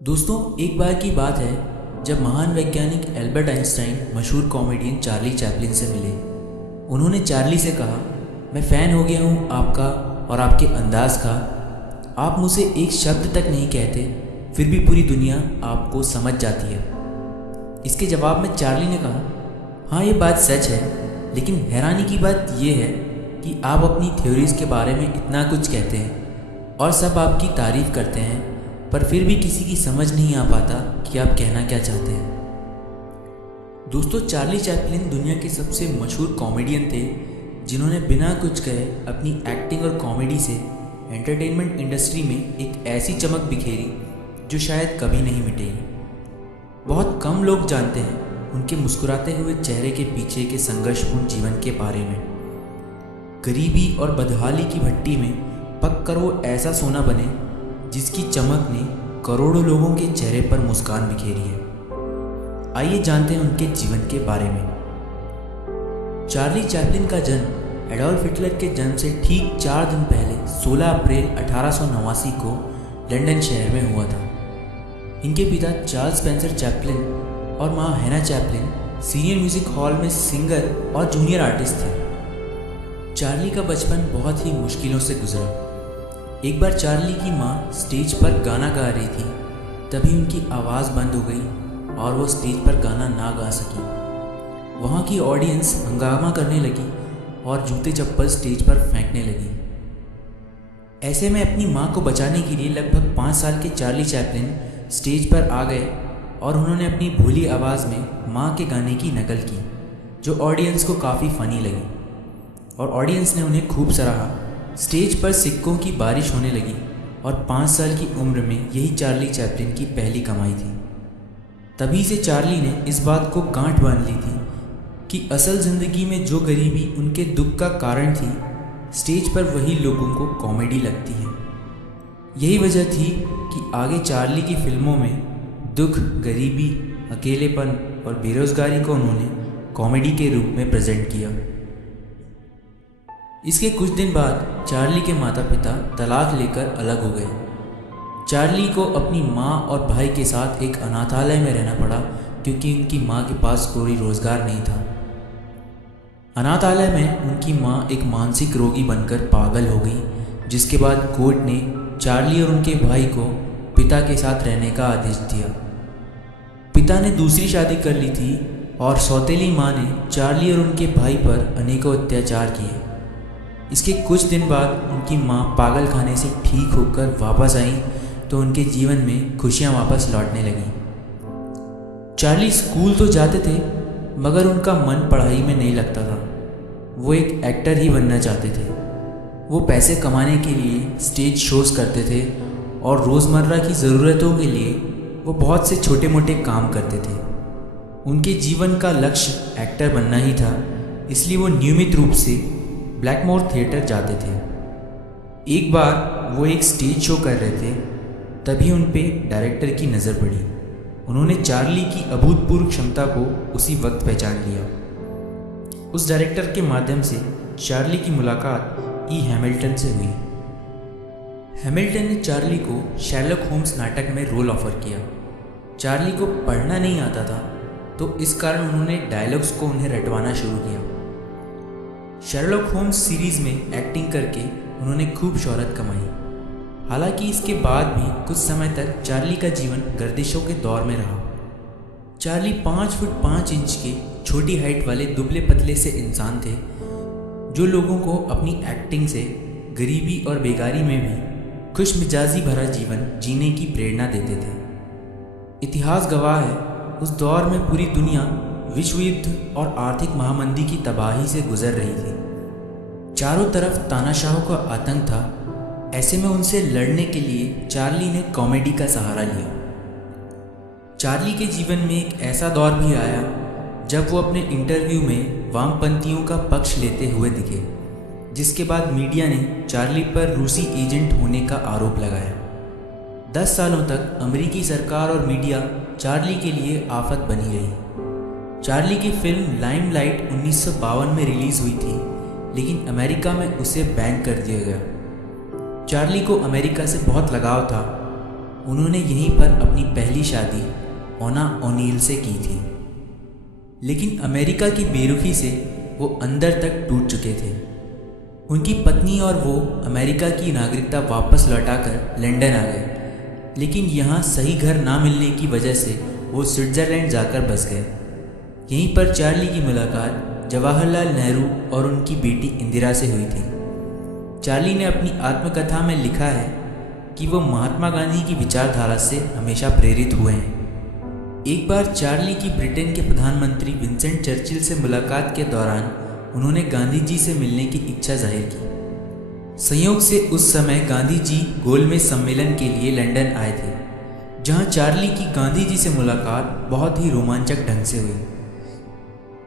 दोस्तों, एक बार की बात है जब महान वैज्ञानिक एल्बर्ट आइंस्टाइन मशहूर कॉमेडियन चार्ली चैपलिन से मिले। उन्होंने चार्ली से कहा, मैं फ़ैन हो गया हूँ आपका और आपके अंदाज का। आप मुझसे एक शब्द तक नहीं कहते, फिर भी पूरी दुनिया आपको समझ जाती है। इसके जवाब में चार्ली ने कहा, हाँ ये बात सच है, लेकिन हैरानी की बात यह है कि आप अपनी थ्योरीज़ के बारे में इतना कुछ कहते हैं और सब आपकी तारीफ़ करते हैं, पर फिर भी किसी की समझ नहीं आ पाता कि आप कहना क्या चाहते हैं। दोस्तों, चार्ली चैपलिन दुनिया के सबसे मशहूर कॉमेडियन थे जिन्होंने बिना कुछ कहे अपनी एक्टिंग और कॉमेडी से एंटरटेनमेंट इंडस्ट्री में एक ऐसी चमक बिखेरी जो शायद कभी नहीं मिटेगी। बहुत कम लोग जानते हैं उनके मुस्कुराते हुए चेहरे के पीछे के संघर्षपूर्ण जीवन के बारे में। गरीबी और बदहाली की भट्टी में पक कर वो ऐसा सोना बने जिसकी चमक ने करोड़ों लोगों के चेहरे पर मुस्कान बिखेरी है। आइए जानते हैं उनके जीवन के बारे में। चार्ली चैपलिन का जन्म एडोल्फ हिटलर के जन्म से ठीक 4 दिन पहले 16 अप्रैल 1889 को लंदन शहर में हुआ था। इनके पिता चार्ल्स स्पेंसर चैपलिन और मां हैना चैपलिन सीनियर म्यूजिक हॉल में सिंगर और जूनियर आर्टिस्ट थे। चार्ली का बचपन बहुत ही मुश्किलों से गुजरा। एक बार चार्ली की मां स्टेज पर गाना गा रही थी, तभी उनकी आवाज़ बंद हो गई और वो स्टेज पर गाना ना गा सकी। वहाँ की ऑडियंस हंगामा करने लगी और जूते चप्पल स्टेज पर फेंकने लगी। ऐसे में अपनी मां को बचाने के लिए लगभग 5 साल के चार्ली चैपलिन स्टेज पर आ गए और उन्होंने अपनी भोली आवाज़ में मां के गाने की नकल की, जो ऑडियंस को काफ़ी फ़नी लगी और ऑडियंस ने उन्हें खूब सराहा। स्टेज पर सिक्कों की बारिश होने लगी और 5 साल की उम्र में यही चार्ली चैपलिन की पहली कमाई थी। तभी से चार्ली ने इस बात को गांठ बांध ली थी कि असल ज़िंदगी में जो गरीबी उनके दुख का कारण थी, स्टेज पर वही लोगों को कॉमेडी लगती है। यही वजह थी कि आगे चार्ली की फिल्मों में दुख, गरीबी, अकेलेपन और बेरोज़गारी को उन्होंने कॉमेडी के रूप में प्रेजेंट किया। इसके कुछ दिन बाद चार्ली के माता पिता तलाक लेकर अलग हो गए। चार्ली को अपनी माँ और भाई के साथ एक अनाथालय में रहना पड़ा क्योंकि उनकी माँ के पास कोई रोज़गार नहीं था। अनाथालय में उनकी माँ एक मानसिक रोगी बनकर पागल हो गई, जिसके बाद कोर्ट ने चार्ली और उनके भाई को पिता के साथ रहने का आदेश दिया। पिता ने दूसरी शादी कर ली थी और सौतेली माँ ने चार्ली और उनके भाई पर अनेकों अत्याचार किए। इसके कुछ दिन बाद उनकी माँ पागल खाने से ठीक होकर वापस आई तो उनके जीवन में खुशियाँ वापस लौटने लगीं। चार्ली स्कूल तो जाते थे, मगर उनका मन पढ़ाई में नहीं लगता था। वो एक एक्टर ही बनना चाहते थे। वो पैसे कमाने के लिए स्टेज शोज़ करते थे और रोज़मर्रा की ज़रूरतों के लिए वो बहुत से छोटे मोटे काम करते थे। उनके जीवन का लक्ष्य एक्टर बनना ही था, इसलिए वो नियमित रूप से ब्लैकमोर थिएटर जाते थे। एक बार वो एक स्टेज शो कर रहे थे, तभी उन पे डायरेक्टर की नज़र पड़ी। उन्होंने चार्ली की अभूतपूर्व क्षमता को उसी वक्त पहचान लिया। उस डायरेक्टर के माध्यम से चार्ली की मुलाकात ई हैमिल्टन से हुई। हैमिल्टन ने चार्ली को शेरलॉक होम्स नाटक में रोल ऑफर किया। चार्ली को पढ़ना नहीं आता था, तो इस कारण उन्होंने डायलॉग्स को उन्हें रटवाना शुरू किया। शेरलॉक होम्स सीरीज़ में एक्टिंग करके उन्होंने खूब शोहरत कमाई। हालांकि इसके बाद भी कुछ समय तक चार्ली का जीवन गर्दिशों के दौर में रहा। चार्ली 5 फुट 5 इंच के छोटी हाइट वाले दुबले पतले से इंसान थे, जो लोगों को अपनी एक्टिंग से गरीबी और बेकारी में भी खुश मिजाजी भरा जीवन जीने की प्रेरणा देते थे। इतिहास गवाह है, उस दौर में पूरी दुनिया विश्व युद्ध और आर्थिक महामंदी की तबाही से गुजर रही थी। चारों तरफ तानाशाहों का आतंक था। ऐसे में उनसे लड़ने के लिए चार्ली ने कॉमेडी का सहारा लिया। चार्ली के जीवन में एक ऐसा दौर भी आया जब वो अपने इंटरव्यू में वामपंथियों का पक्ष लेते हुए दिखे, जिसके बाद मीडिया ने चार्ली पर रूसी एजेंट होने का आरोप लगाया। 10 सालों तक अमेरिकी सरकार और मीडिया चार्ली के लिए आफत बनी रही। चार्ली की फिल्म लाइमलाइट 1952 में रिलीज़ हुई थी, लेकिन अमेरिका में उसे बैन कर दिया गया। चार्ली को अमेरिका से बहुत लगाव था। उन्होंने यहीं पर अपनी पहली शादी ओना ओनील से की थी, लेकिन अमेरिका की बेरुखी से वो अंदर तक टूट चुके थे। उनकी पत्नी और वो अमेरिका की नागरिकता वापस लौटाकर लंदन आ गए, लेकिन यहाँ सही घर ना मिलने की वजह से वो स्विट्ज़रलैंड जाकर बस गए। यहीं पर चार्ली की मुलाकात जवाहरलाल नेहरू और उनकी बेटी इंदिरा से हुई थी। चार्ली ने अपनी आत्मकथा में लिखा है कि वो महात्मा गांधी की विचारधारा से हमेशा प्रेरित हुए हैं। एक बार चार्ली की ब्रिटेन के प्रधानमंत्री विंसेंट चर्चिल से मुलाकात के दौरान उन्होंने गांधी जी से मिलने की इच्छा जाहिर की। संयोग से उस समय गांधी जी गोलमेज सम्मेलन के लिए लंदन आए थे, जहां चार्ली की गांधी जी से मुलाकात बहुत ही रोमांचक ढंग से हुई।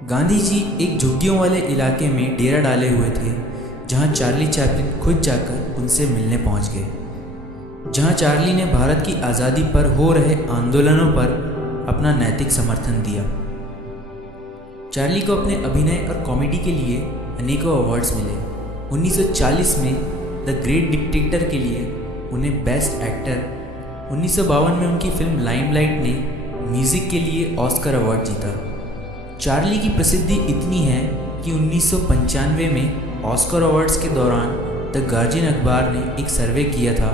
गांधी जी एक झुग्गियों वाले इलाके में डेरा डाले हुए थे, जहां चार्ली चैपलिन खुद जाकर उनसे मिलने पहुंच गए, जहां चार्ली ने भारत की आज़ादी पर हो रहे आंदोलनों पर अपना नैतिक समर्थन दिया। चार्ली को अपने अभिनय और कॉमेडी के लिए अनेकों अवार्ड्स मिले। 1940 में द ग्रेट डिक्टेटर के लिए उन्हें बेस्ट एक्टर, 1952 में उनकी फिल्म लाइमलाइट ने म्यूज़िक के लिए ऑस्कर अवार्ड जीता। चार्ली की प्रसिद्धि इतनी है कि 1995 में ऑस्कर अवार्ड्स के दौरान द गार्जियन अखबार ने एक सर्वे किया था,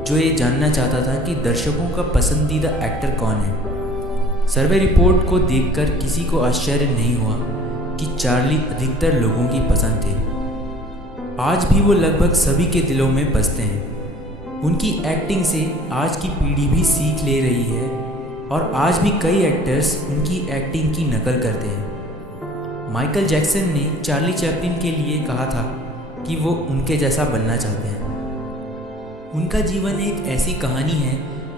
जो ये जानना चाहता था कि दर्शकों का पसंदीदा एक्टर कौन है। सर्वे रिपोर्ट को देखकर किसी को आश्चर्य नहीं हुआ कि चार्ली अधिकतर लोगों की पसंद थे। आज भी वो लगभग सभी के दिलों में बसते हैं। उनकी एक्टिंग से आज की पीढ़ी भी सीख ले रही है और आज भी कई एक्टर्स उनकी एक्टिंग की नकल करते हैं। माइकल जैक्सन ने चार्ली चैपलिन के लिए कहा था कि वो उनके जैसा बनना चाहते हैं। उनका जीवन एक ऐसी कहानी है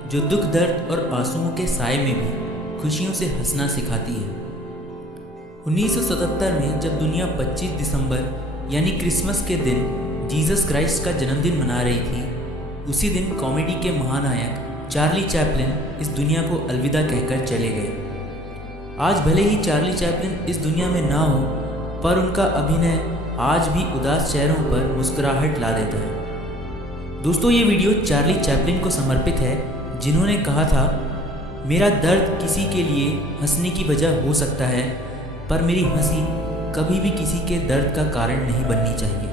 जो दुख, दर्द और आंसुओं के साए में भी खुशियों से हंसना सिखाती है। 1977 में जब दुनिया 25 दिसंबर यानी क्रिसमस के दिन जीसस क्राइस्ट का जन्मदिन मना रही थी, उसी दिन कॉमेडी के महानायक चार्ली चैपलिन इस दुनिया को अलविदा कहकर चले गए। आज भले ही चार्ली चैपलिन इस दुनिया में ना हो, पर उनका अभिनय आज भी उदास चेहरों पर मुस्कुराहट ला देता है। दोस्तों, ये वीडियो चार्ली चैपलिन को समर्पित है, जिन्होंने कहा था, मेरा दर्द किसी के लिए हंसने की वजह हो सकता है, पर मेरी हंसी कभी भी किसी के दर्द का कारण नहीं बननी चाहिए।